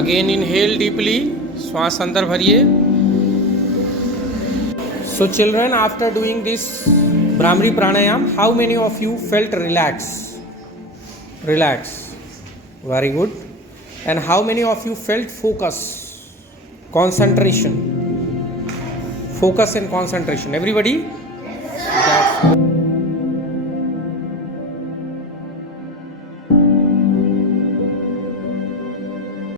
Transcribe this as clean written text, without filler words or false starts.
Again inhale deeply, श्वास अंदर भरिए. So children, after doing this Bhramari Pranayama, how many of you felt relaxed? Very good. And how many of you felt focus, concentration? Focus and concentration. Everybody? Yes,